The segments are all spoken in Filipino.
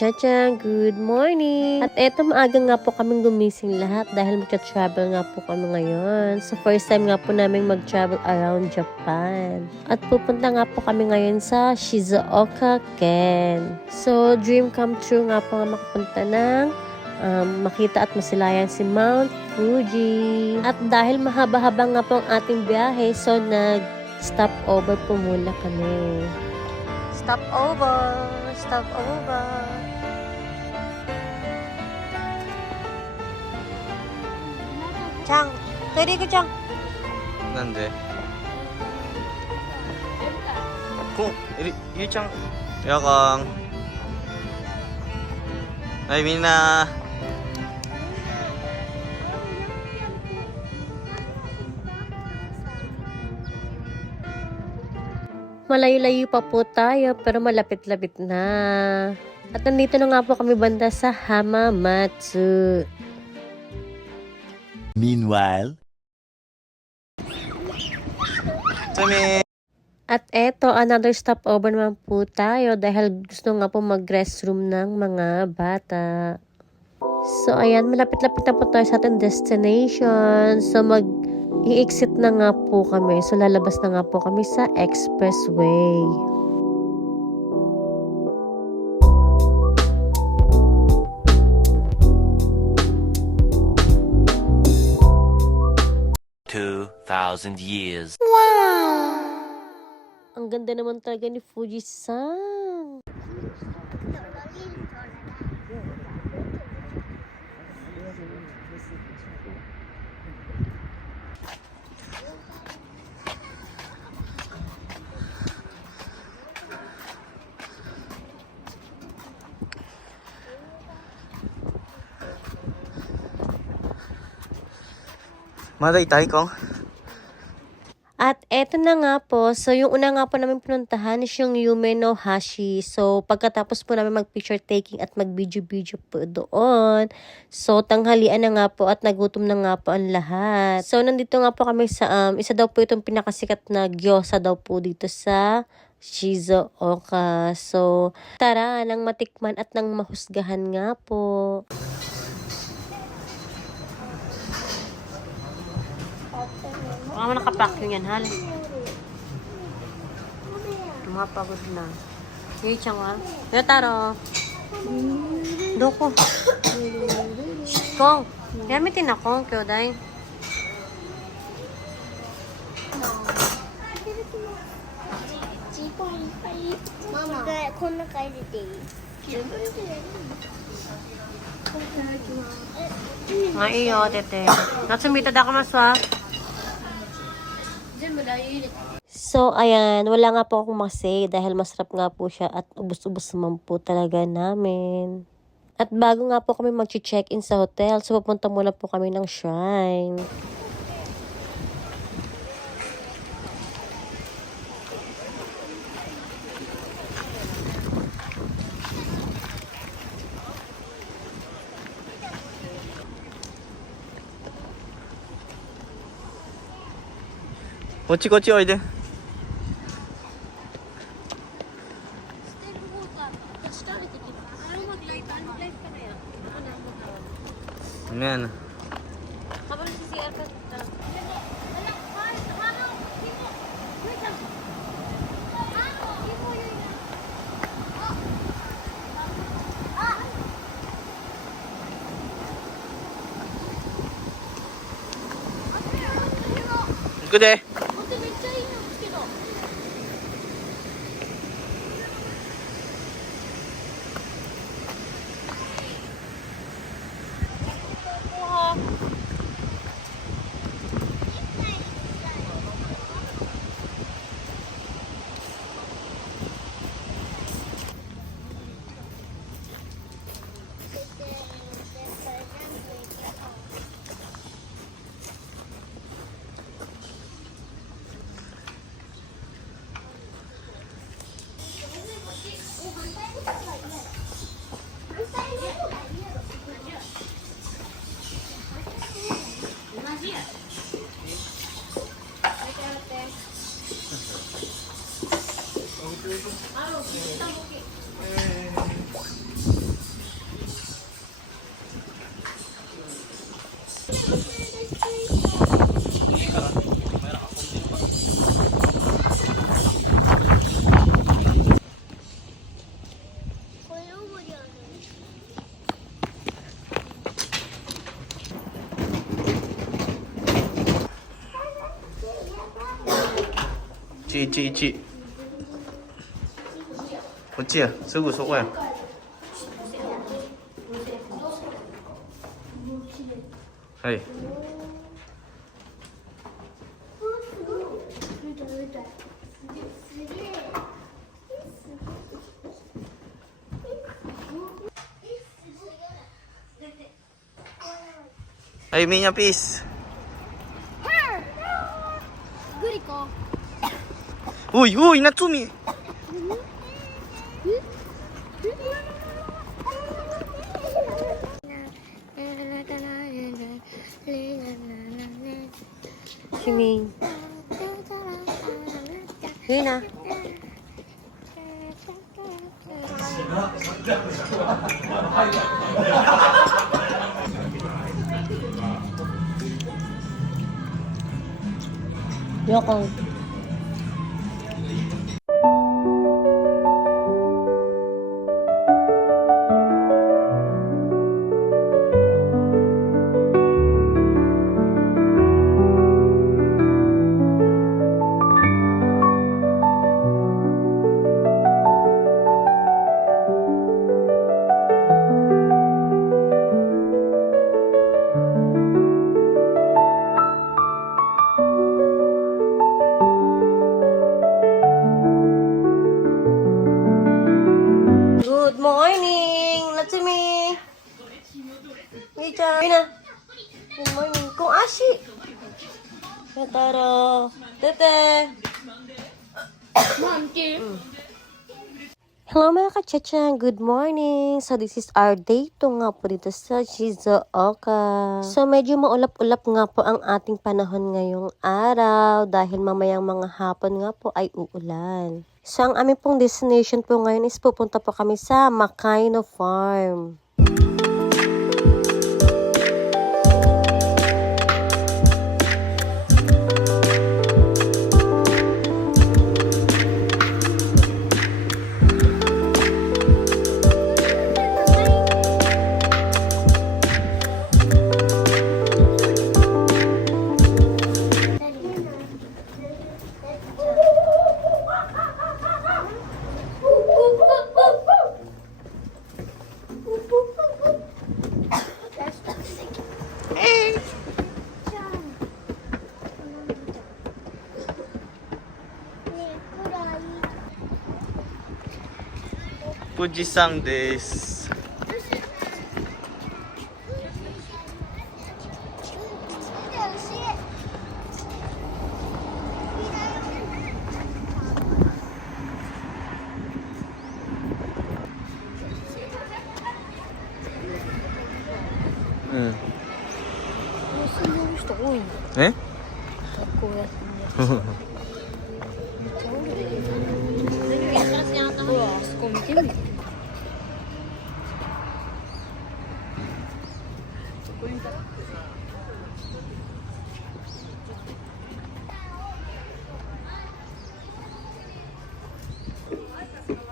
Cha-cha! Good morning! At eto, maaga nga po kaming gumising lahat dahil magka-travel nga po kami ngayon. So, first time nga po namin mag-travel around Japan. At pupunta nga po kami ngayon sa Shizuoka, Ken. So, dream come true nga po nga makapunta ng makita at masilayan si Mount Fuji. At dahil mahaba-haba nga po ang ating biyahe, so nag-stop over po muna kami. Stop over! Stop over! Chang! Pwede ko, Chang! なんでゆうちゃんやかんはいみんな Malayo-layo pa po tayo pero malapit-lapit na. At nandito na nga po kami banda sa Hamamatsu. Meanwhile, At eto, another stopover naman po tayo dahil gusto nga po mag-restroom ng mga bata. So, ayan, malapit-lapit na po tayo sa ating destination. So, i-exit na nga po kami. So, lalabas na nga po kami sa expressway. $2,000 Ang ganda naman talaga ni Fuji-san. Mada itay kong? At eto na nga po, so yung una nga po namin pinuntahan is yung Yume no Hashi. So pagkatapos po namin mag-picture taking at mag-video-video po doon. So tanghalian na nga po at nagutom na nga po ang lahat. So nandito nga po kami sa, isa daw po itong pinakasikat na gyoza daw po dito sa Shizuoka. So tara, nang matikman at nang mahusgahan nga po. Baka mo nakapack yun yan, hal. Mapagod na. Yay, Changwa. Yo, Taro. Doko. Kong. Gamitin ako, Kyoday. Mama, こんな感じでいい。 Nga iyo, tete. Natsumita da ka maswa. So, ayan. Wala nga po akong masay dahil masarap nga po siya at ubus-ubus naman po talaga namin. At bago nga po kami mag-check-in sa hotel, so pupunta muna po kami ng shrine. Kochiおいで Ayan. Good day. 111こっちやすぐそこやはいはいみんなピースグリコ。おいおい夏海Swimming. Yun na. Yoko. Good morning, Natsumi. Richa. Yun na. Good morning. Kung Ashi. Taro. Tete. Hello mga kachachang, good morning! So this is our day 2 nga po dito sa Shizuoka. So medyo maulap-ulap nga po ang ating panahon ngayong araw dahil mamayang mga hapon nga po ay uulan. So ang aming pong destination po ngayon is pupunta po kami sa Makaino Farm. Fujisan desuうんえ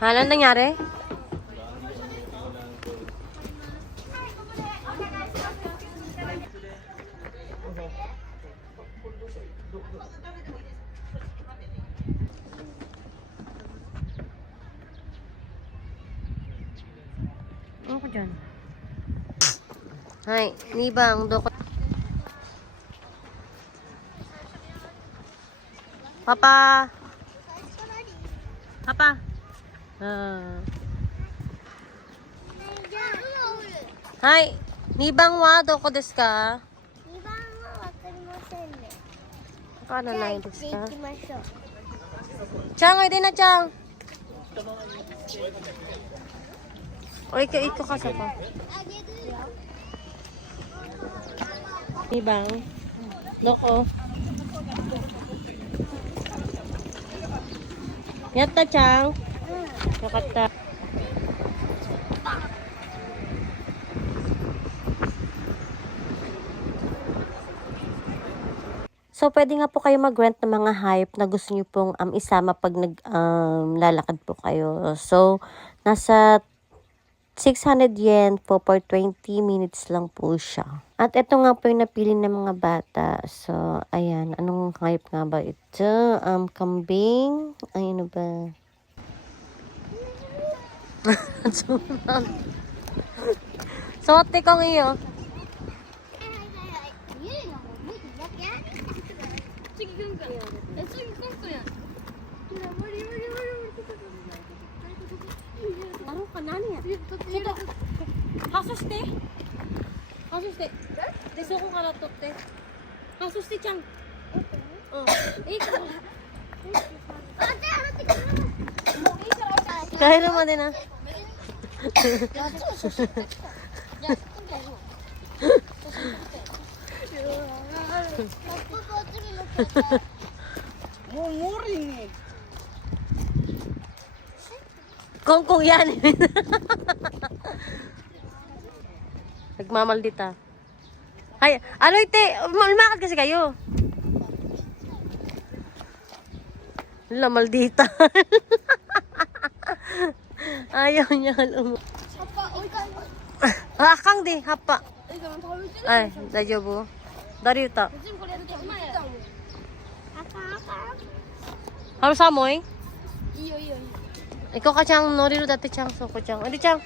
Ano nangyari? Ano ko dyan? Hai, Nibang, doko. Papa! Papa! Hai, Nibang wa doko desu ka? 2番はわかりませんね。 Paano じゃあ na 行 yun って desu ka? いきましょう。 Chang, oy din na, Chang! Oy, iko ka sa pa. Nibang, doko. Yatta, Chang. Yakata. So, pwede nga po kayo mag-rent ng mga hayop na gusto nyo pong isama pag lalakad po kayo. So, nasa 600 yen po for 20 minutes lang po siya. At ito nga po yung napili ng mga bata. So, ayan. Anong hype nga ba ito? Kambing? Ay, ano ba? Sote kong iyo. Laro ka na niya. Sito. Hasos te. Hasos te. Deso kong karatot te. Hasos te chang. Oh. Ikaw. Kaya naman din ah. Kongkong yan. Nagmamaldita. Ay, ano ite? Malmakad kasi kayo. Wala, maldita. Ayaw niya. Akang di, hapa. Ay, dajobo. Dari ta. Haru samoy? Ikaw ka chang noriru dati chang soko chang. Adi chang.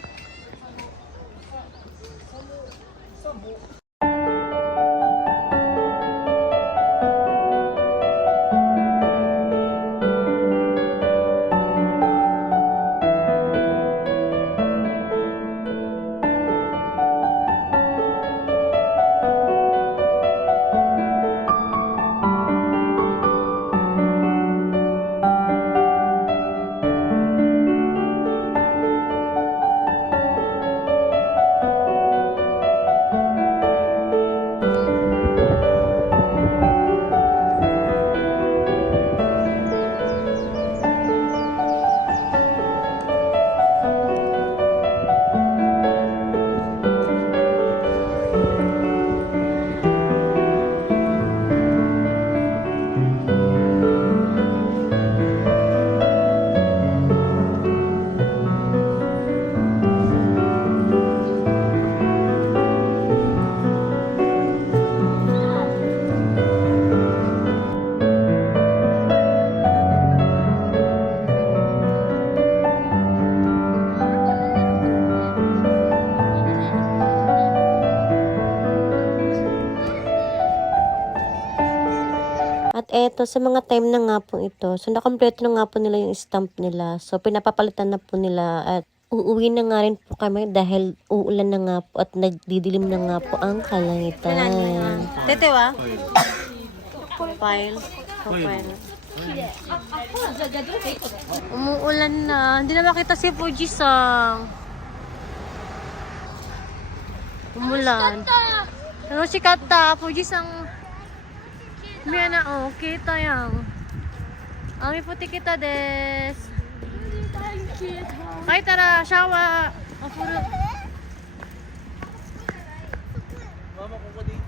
At eto, sa mga time na nga po ito, so nakompleto na nga po nila yung stamp nila. So, pinapapalitan na po nila at uuwi na nga rin po kami dahil uulan na nga po at nagdidilim na nga po ang kalangitan. Tetewa? File. File. Umuulan na. Hindi na makita si Fuji-san. Umulan. Ano si Kata? Fuji-san. Miya na, oh, kita yang. Ami puti kita des. Ay, tara, shawa. Ofuru.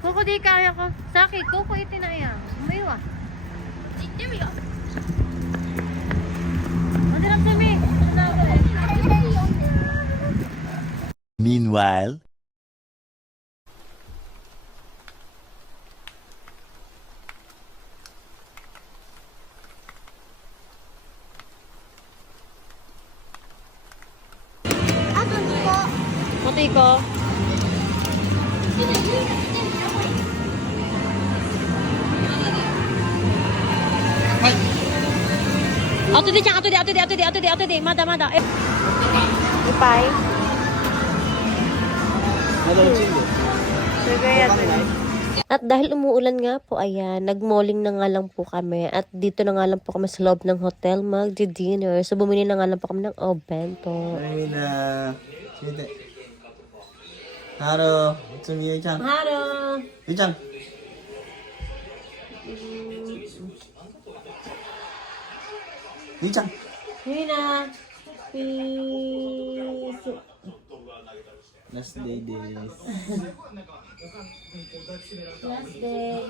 Koko di kaya ko. Saki, koko iti na yan. Umiwa. Iti mo yun. Madirap sumi. Meanwhile, Puti ko. Auto di chang, auto di. Mada. Ipay. At dahil umuulan nga po, ayan, nagmalling na nga lang po kami. At dito na nga lang po kami sa loob ng hotel mag-dinner. So, bumili na nga lang po kami ng bento. Ay na. Sige. Haro. Tsumi Yui-chan. Haro! Yui-chan. Yui-chan. Hina! Peace! Last day des. Last day.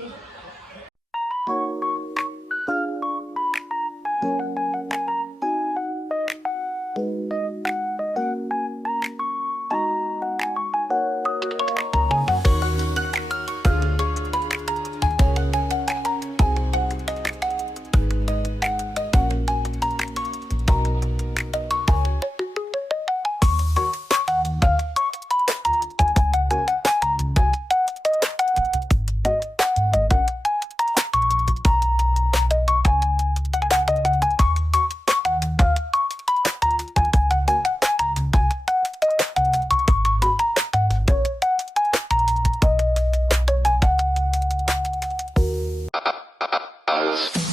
was